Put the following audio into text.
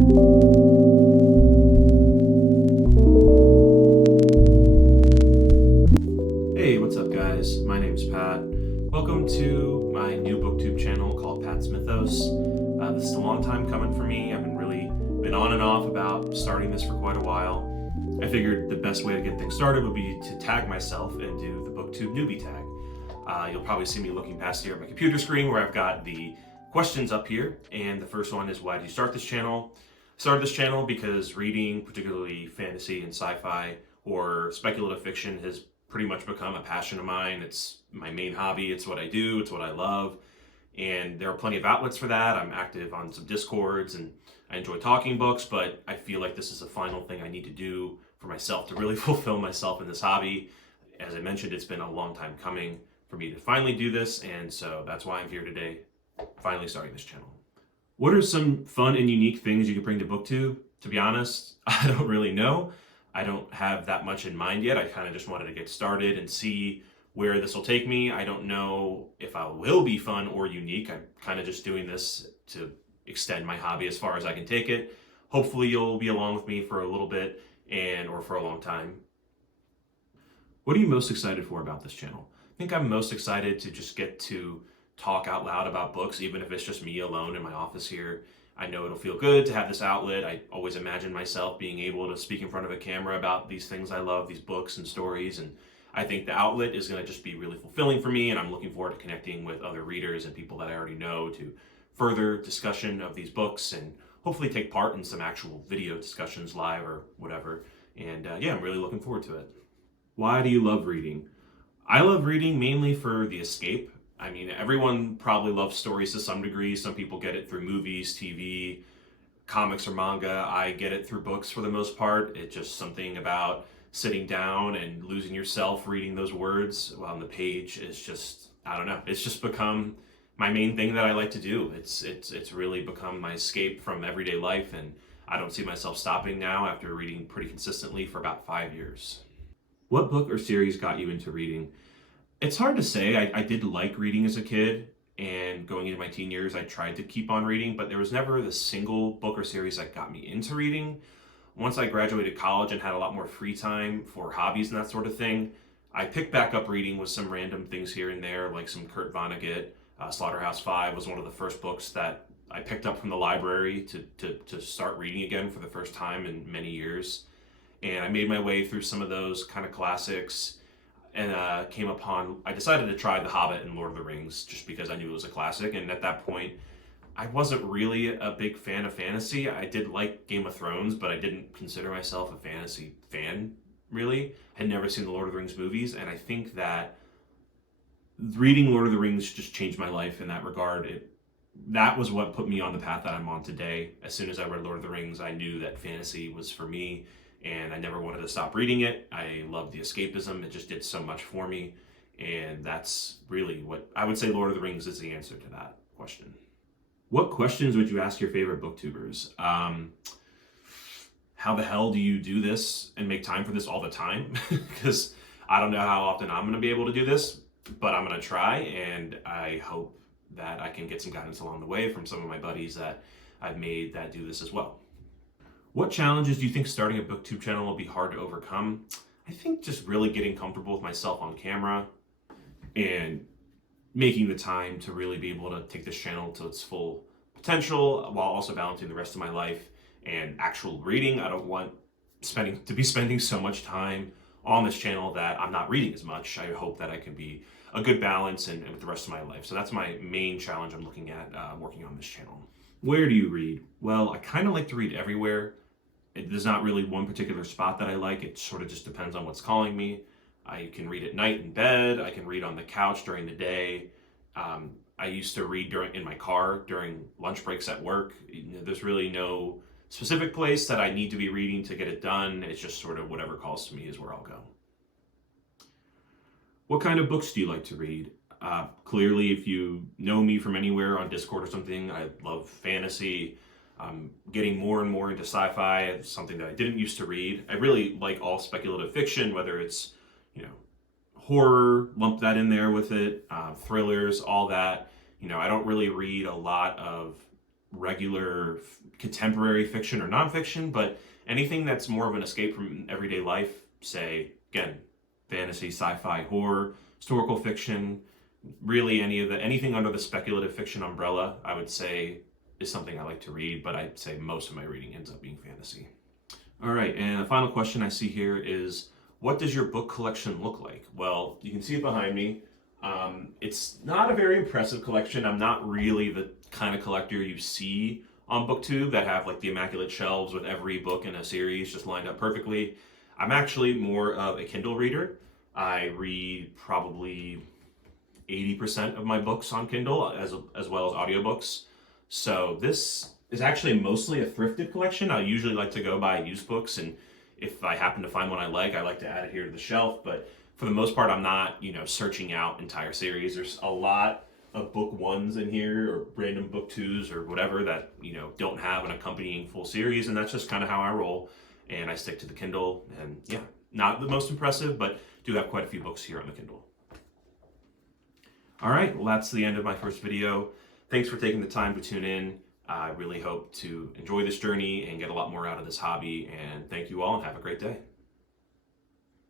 Hey, what's up guys? My name's Pat. Welcome to my new Booktube channel called Pat's Mythos. This is a long time coming for me. I've been on and off about starting this for quite a while. I figured the best way to get things started would be to tag myself and do the Booktube Newbie Tag. You'll probably see me looking past here at my computer screen where I've got the questions up here, and the first one is, why did you start this channel? I started this channel because reading, particularly fantasy and sci-fi or speculative fiction, has pretty much become a passion of mine. It's my main hobby. It's what I do. It's what I love. And there are plenty of outlets for that. I'm active on some Discords and I enjoy talking books, but I feel like this is a final thing I need to do for myself to really fulfill myself in this hobby. As I mentioned, it's been a long time coming for me to finally do this, and so that's why I'm here today, finally starting this channel. What are some fun and unique things you could bring to BookTube? To be honest, I don't really know. I don't have that much in mind yet. I kind of just wanted to get started and see where this will take me. I don't know if I will be fun or unique. I'm kind of just doing this to extend my hobby as far as I can take it. Hopefully you'll be along with me for a little bit or for a long time. What are you most excited for about this channel? I think I'm most excited to just get to talk out loud about books, even if it's just me alone in my office here. I know it'll feel good to have this outlet. I always imagine myself being able to speak in front of a camera about these things I love, these books and stories, and I think the outlet is going to just be really fulfilling for me, and I'm looking forward to connecting with other readers and people that I already know to further discussion of these books and hopefully take part in some actual video discussions live or whatever. And yeah, I'm really looking forward to it. Why do you love reading? I love reading mainly for the escape. I mean, everyone probably loves stories to some degree. Some people get it through movies, TV, comics, or manga. I get it through books for the most part. It's just something about sitting down and losing yourself reading those words on the page is just, I don't know, it's just become my main thing that I like to do. It's really become my escape from everyday life, and I don't see myself stopping now after reading pretty consistently for about 5 years. What book or series got you into reading? It's hard to say. I did like reading as a kid, and going into my teen years, I tried to keep on reading, but there was never the single book or series that got me into reading. Once I graduated college and had a lot more free time for hobbies and that sort of thing, I picked back up reading with some random things here and there, like some Kurt Vonnegut. Slaughterhouse-Five was one of the first books that I picked up from the library to start reading again for the first time in many years. And I made my way through some of those kind of classics and I decided to try The Hobbit and Lord of the Rings just because I knew it was a classic. And at that point, I wasn't really a big fan of fantasy. I did like Game of Thrones, but I didn't consider myself a fantasy fan, really. I had never seen the Lord of the Rings movies, and I think that reading Lord of the Rings just changed my life in that regard. That was what put me on the path that I'm on today. As soon as I read Lord of the Rings, I knew that fantasy was for me, and I never wanted to stop reading it. I loved the escapism. It just did so much for me, and that's really what I would say Lord of the Rings is the answer to that question. What questions would you ask your favorite booktubers? How the hell do you do this and make time for this all the time? Because I don't know how often I'm going to be able to do this, but I'm going to try, and I hope that I can get some guidance along the way from some of my buddies that I've made that do this as well. What challenges do you think starting a booktube channel will be hard to overcome? I think just really getting comfortable with myself on camera and making the time to really be able to take this channel to its full potential while also balancing the rest of my life and actual reading. I don't want to be spending so much time on this channel that I'm not reading as much. I hope that I can be a good balance and with the rest of my life. So that's my main challenge I'm looking at working on this channel. Where do you read? Well, I kind of like to read everywhere. There's not really one particular spot that I like. It sort of just depends on what's calling me. I can read at night in bed. I can read on the couch during the day. I used to read in my car during lunch breaks at work. There's really no specific place that I need to be reading to get it done. It's just sort of whatever calls to me is where I'll go. What kind of books do you like to read? Clearly, if you know me from anywhere on Discord or something, I love fantasy. I'm getting more and more into sci-fi. It's something that I didn't used to read. I really like all speculative fiction, whether it's, horror, lump that in there with it, thrillers, all that. I don't really read a lot of regular contemporary fiction or nonfiction, but anything that's more of an escape from everyday life, say, again, fantasy, sci-fi, horror, historical fiction, really anything under the speculative fiction umbrella, I would say is something I like to read, but I'd say most of my reading ends up being fantasy. All right, and the final question I see here is, what does your book collection look like? Well, you can see it behind me. It's not a very impressive collection. I'm not really the kind of collector you see on Booktube that have like the immaculate shelves with every book in a series just lined up perfectly. I'm actually more of a Kindle reader. I read probably 80% of my books on Kindle as well as audiobooks. So this is actually mostly a thrifted collection. I usually like to go buy used books, and if I happen to find one I like to add it here to the shelf. But for the most part, I'm not, searching out entire series. There's a lot of book ones in here, or random book twos, or whatever that, don't have an accompanying full series, and that's just kind of how I roll. And I stick to the Kindle, and yeah, not the most impressive, but do have quite a few books here on the Kindle. All right, well, that's the end of my first video. Thanks for taking the time to tune in. I really hope to enjoy this journey and get a lot more out of this hobby, and thank you all and have a great day.